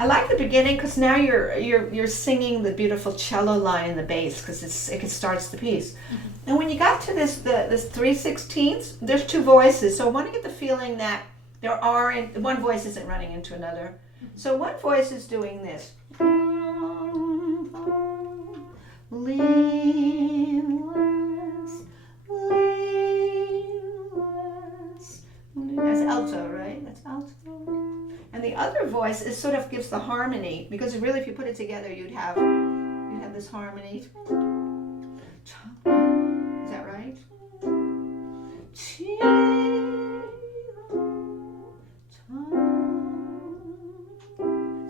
I like the beginning because now you're singing the beautiful cello line in the bass because it starts the piece. And when you got to this 3/16, there's two voices. So I want to get the feeling that one voice isn't running into another. So one voice is doing this. Leanless, leanless. That's alto, right? That's alto. And the other voice is sort of gives the harmony because really, if you put it together, you'd have this harmony. Is that right?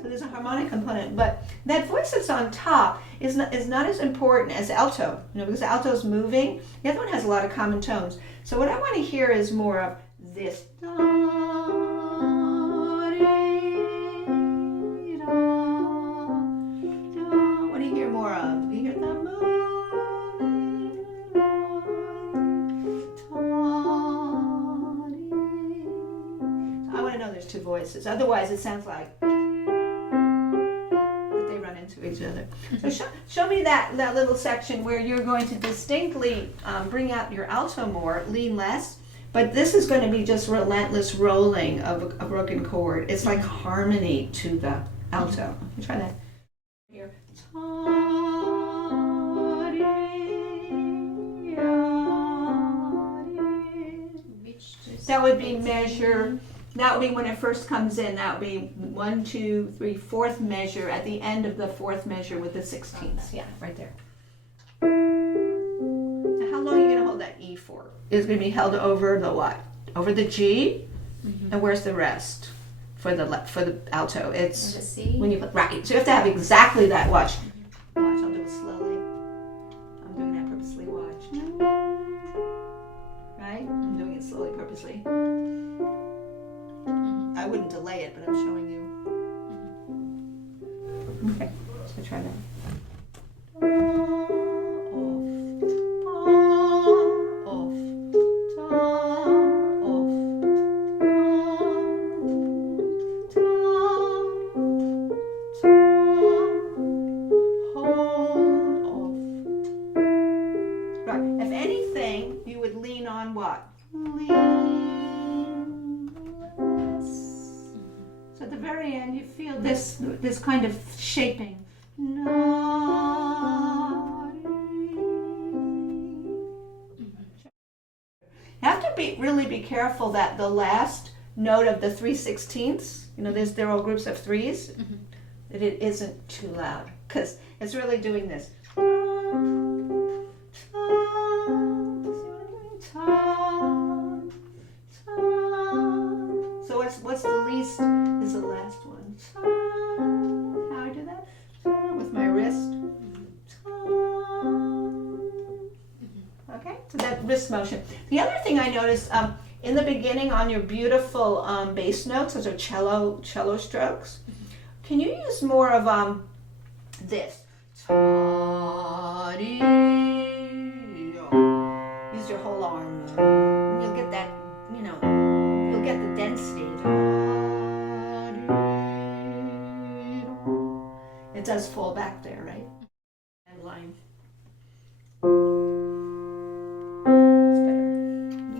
So there's a harmonic component, but that voice that's on top is not as important as alto. Because alto is moving. The other one has a lot of common tones. So what I want to hear is more of this. What do you hear more of? Do you hear the moving? So I want to know there's two voices. Otherwise, it sounds like they run into each other. So show me that little section where you're going to distinctly bring out your alto more, lean less. But this is going to be just relentless rolling of a broken chord. It's like harmony to the alto. Let me try that here. That would be measure. That would be when it first comes in. That would be 1, 2, 3, fourth measure at the end of the fourth measure with the 16ths. Yeah, right there. Now, how long are you going to hold that E for? It's going to be held over the what? Over the G. And where's the rest for the alto? It's the C. When you put right. So you have to have exactly that. Watch. Watch. I'll do it slowly. I'm doing that purposely. Watch. Right? I'm doing it slowly, purposely. I wouldn't delay it, but I'm showing you. Okay, so try that. Right. If anything, you would lean on what? So at the very end, you feel this kind of shaping. You have to really be careful that the last note of the 3/16, there are all groups of threes, that it isn't too loud because it's really doing this. So what's the least is the last one. How I do that? With my wrist. Okay, so that wrist motion. The other thing I noticed in the beginning on your beautiful bass notes, those are cello strokes. Can you use more of this? Use your whole arm. You'll get that, you'll get the density. It does fall back there, right? And line.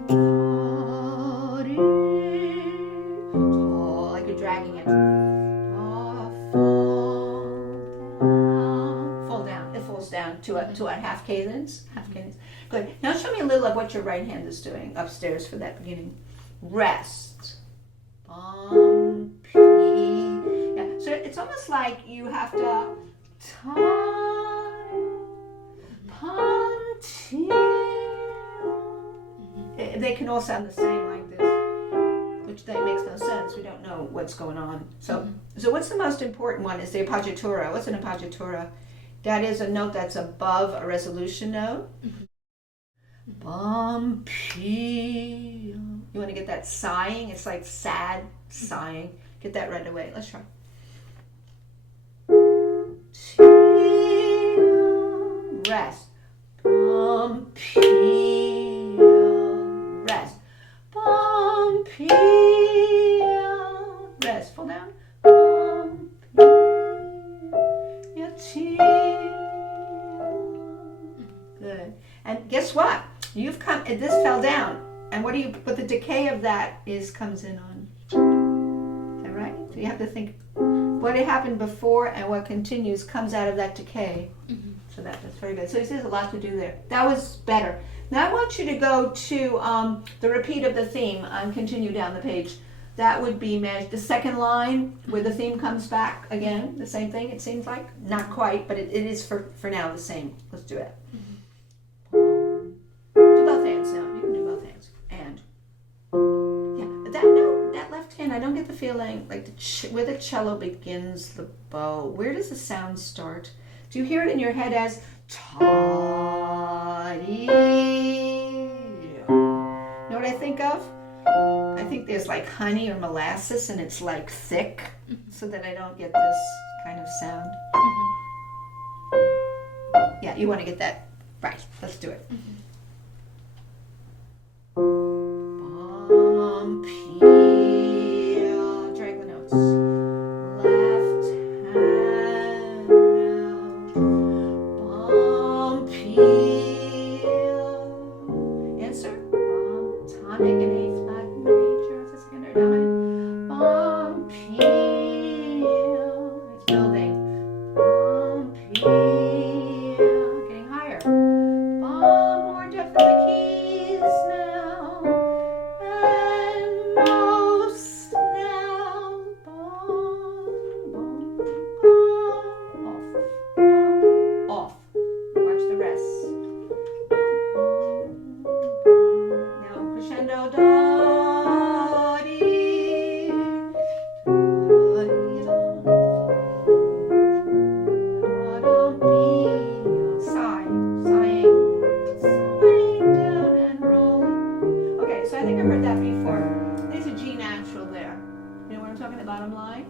It's better. Like you're dragging it. Fall down. It falls down to a half cadence. Good. Now show me a little of what your right hand is doing upstairs for that beginning. Rest. P. Yeah. So it's almost like you have to They can all sound the same like this, which that makes no sense. We don't know what's going on. So what's the most important one is the appoggiatura. What's an appoggiatura? That is a note that's above a resolution note. You want to get that sighing? It's like sad sighing. Get that right away. Let's try. Rest. Rest. Rest. Fall down. And guess what? You've come, this fell down. And what the decay of that comes in on. Is that right? So you have to think what had happened before and what continues comes out of that decay. Mm-hmm. So that's very good. So he says a lot to do there. That was better. Now I want you to go to the repeat of the theme and continue down the page. That would be the second line where the theme comes back again. The same thing, it seems like. Not quite, but it is for now the same. Let's do it. Mm-hmm. Do both hands now. You can do both hands. And yeah, that left hand, I don't get the feeling like where the cello begins the bow. Where does the sound start? Do you hear it in your head as ta-dee? Know what I think of? I think there's like honey or molasses and it's like thick, so that I don't get this kind of sound. Mm-hmm. Yeah, you want to get that right. Let's do it. Mm-hmm. Peel, drag the notes. Left hand now. Peel. Answer. Tonic and A flat major. Is this again or down? Peel. It's building. Peel. Getting higher. More depth in the keys now. Off. Watch the rest. Now crescendo da dee. Sighing down and rolling. Okay, so I think I heard that before. There's a G natural there. You know what I'm talking about? Bottom line.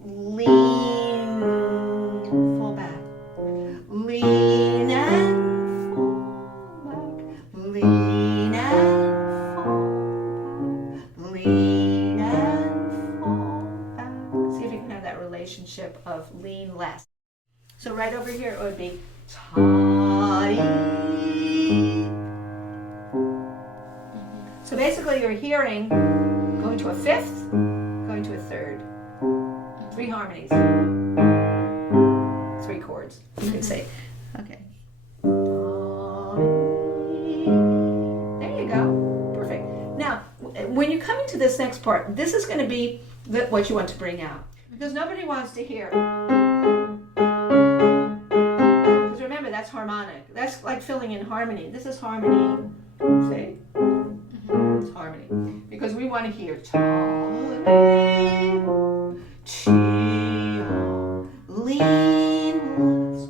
Lean, fall back. Lean and fall back. Lean and fall back. Lean and fall back. See if you can have that relationship of lean less. So right over here it would be ta-dee. So basically you're hearing going to a fifth, going to a third. 3 harmonies. 3 chords, you could say. Okay. There you go. Perfect. Now, when you come into this next part, this is going to be what you want to bring out. Because nobody wants to hear. Because remember, that's harmonic. That's like filling in harmony. This is harmony. See? It's harmony. Because we want to hear leanless.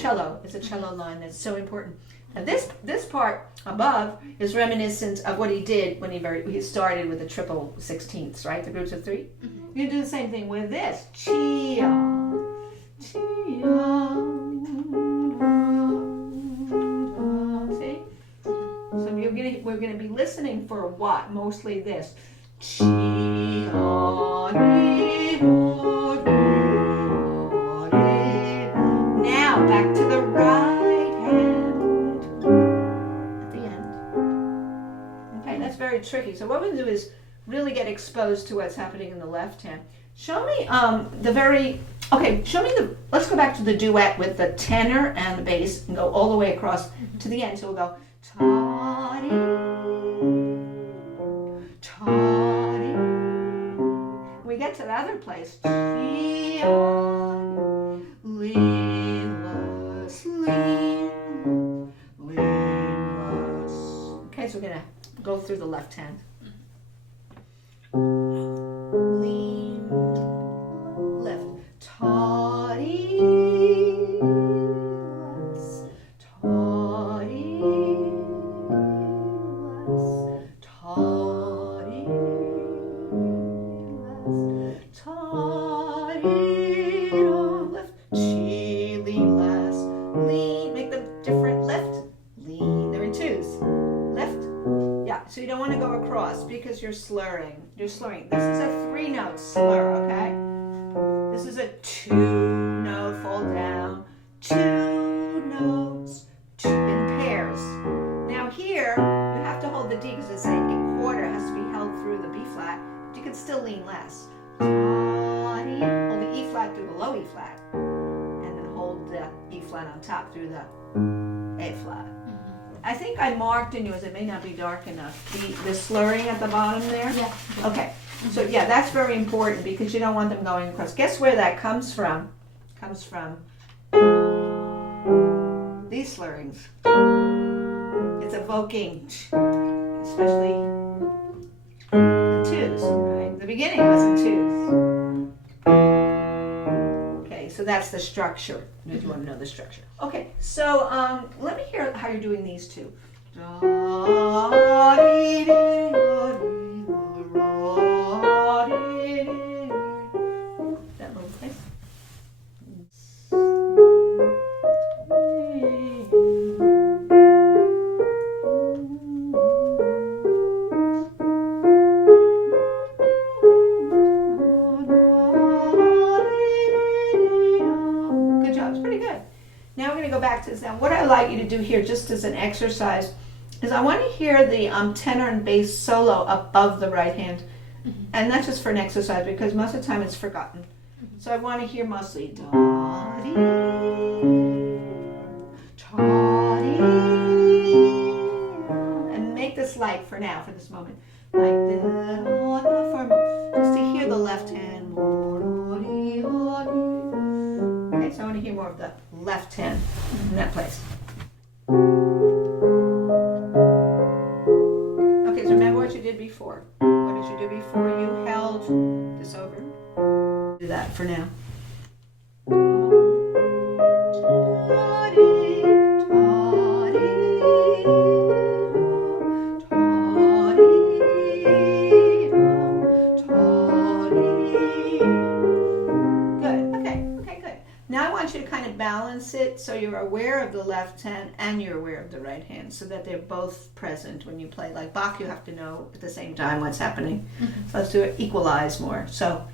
Cello. It's a cello line that's so important. Now this part above is reminiscent of what he did when he started with the triple sixteenths, right? The groups of 3. Mm-hmm. You can do the same thing with this. See? So we're going to be listening for what? Mostly this. Now back to the right hand at the end. Okay, that's very tricky. So what we'll do is really get exposed to what's happening in the left hand. Show me let's go back to the duet with the tenor and the bass and go all the way across to the end. So we'll go ta-dee, ta-dee. When we get to the other place, leanless, leanless. Okay, so we're going to go through the left hand. Lean, left, ta-dee, less, ta-dee, less, ta-dee, less, ta-dee, left, chili, less, lean, make them different, left, lean, they're in 2s, left, yeah, so you don't want to go across because you're slurring. This is a 3-note slur, okay? last. Hold the E flat through the low E flat, and then hold the E flat on top through the A flat. I think I marked in yours, it may not be dark enough, the slurring at the bottom there. Yeah. Okay, so yeah, that's very important because you don't want them going across. Guess where that comes from? Comes from these slurrings. It's evoking, especially the twos, right? The beginning was in twos. Okay, so that's the structure, if you want to know the structure. Okay, so let me hear how you're doing these two. That little place. Good job, it's pretty good. Now we're going to go back to this. Now what I like you to do here, just as an exercise, is I want to hear the tenor and bass solo above the right hand. And that's just for an exercise because most of the time it's forgotten. So I want to hear mostly da-dee, da-dee, and make this light for now, for this moment. Like just to hear the left hand. Okay, so I want to hear more of the left hand in that place. Okay, so remember what you did before. What did you do before? You held this over. Do that for now. Now I want you to kind of balance it so you're aware of the left hand and you're aware of the right hand so that they're both present when you play. Like Bach, you have to know at the same time what's happening. So let's do it, equalize more. So.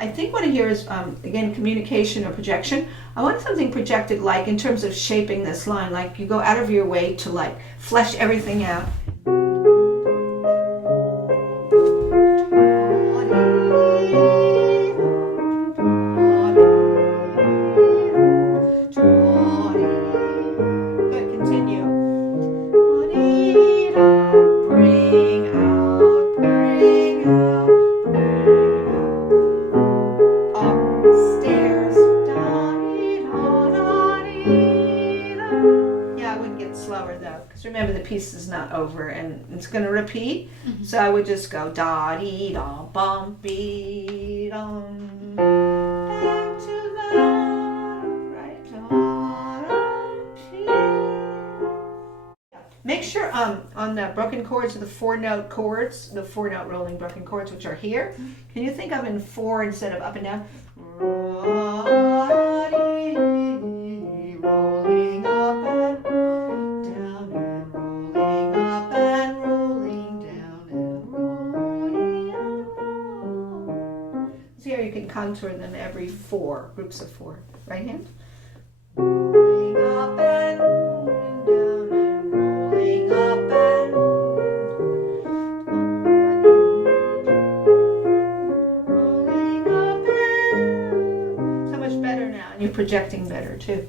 I think what I hear is, again, communication or projection. I want something projected, like in terms of shaping this line, like you go out of your way to like flesh everything out. Good, continue. Bring out, bring out. Slower though, because remember the piece is not over and it's going to repeat. So I would just go da dee da bum be dum back to the right. Make sure on the broken chords, the 4-note chords, the 4-note rolling broken chords, which are here. Can you think of in 4 instead of up and down? Rolling up and you can contour them every 4 groups of 4. Right hand. Rolling up and rolling down and rolling up and rolling up and so much better now, and you're projecting better too.